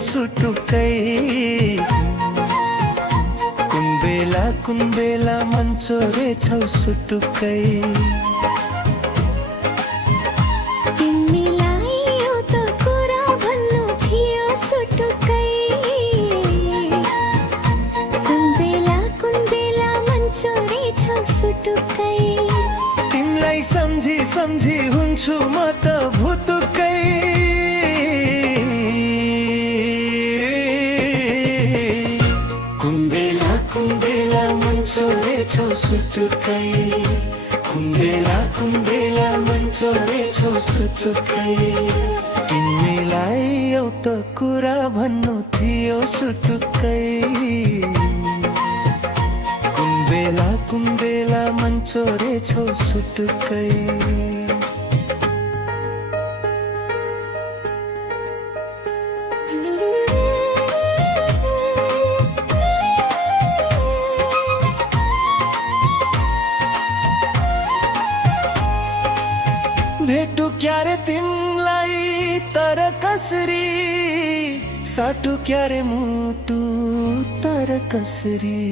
सुटुकै कुन बेला मन चोरेछौ सुटुकै तिमीलाई एउटा कुरा भन्नु थियो सुटुकै कुन बेला मन चोरेछौ सुटुकै तिमीलाई सम्झी हुन्छु म त भुतुकै कुन बेला मन चोरेछौ सुटुकै कुन बेला मन चोरेछौ सुटुकै तिमीलाई एउटा कुरा भन्नु थियो सुटुकै कुन बेला मन चोरेछौ सुटुकै भेटु क्यारे तिमलाई तर कसरी साटु क्यारे मुटु तर कसरी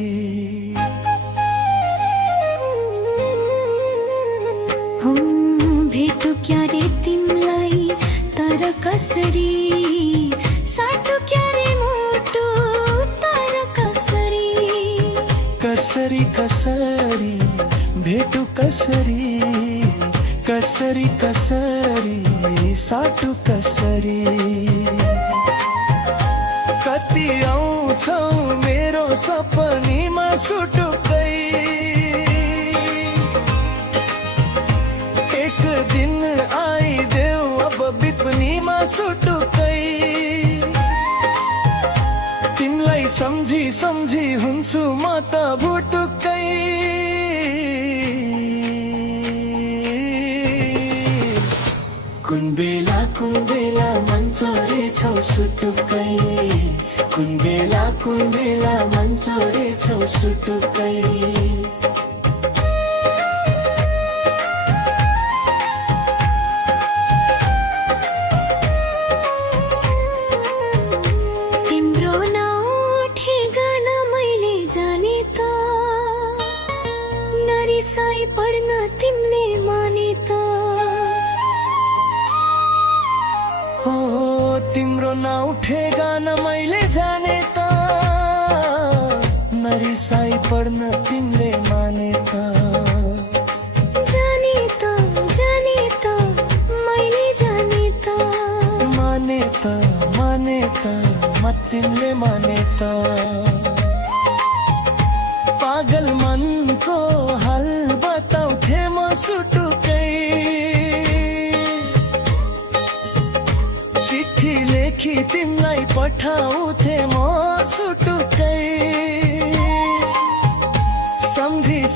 भेटु क्यारे तिमलाई तर कसरी साटु क्यारे मुटु तर कसरी कसरी भेटु कसरी साटु कसरी कति आउँछौ मेरो सपनीमा सुटुकै एक दिन आइदेऊ अब बिपनीमा सुटुकै तिमीलाई सम्झी हुन्छु म त भुटुकै कुन बेला मन चोरेछौ सुटुकै कुन बेला मन चोरेछौ सुटुकै तिम्रो नाउँ ठेगाना मैले जाने त नरिसाई पढ्न तिमीले माने त तिम्रो नाउँ ठेगाना मैले जाने त नरिसाई पढ्न तिमीले माने त जाने त मैले जाने त माने त म तिमीले माने त पागल मनको हाल बताउँथे म सुटुकै चिठी लेखी तिमीलाई पठाउँथे म सुटुकै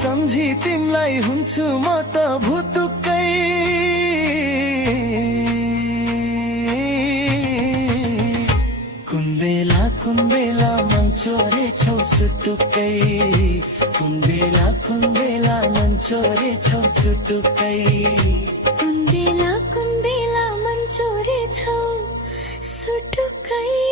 सम्झी तिमीलाई हुन्छु म त भुतुकै कुन बेला मन चोरेछौ सुटुकै कुन बेला मन चोरेछौ सुटुकै कुन बेला मन चोरेछौ सुटुकै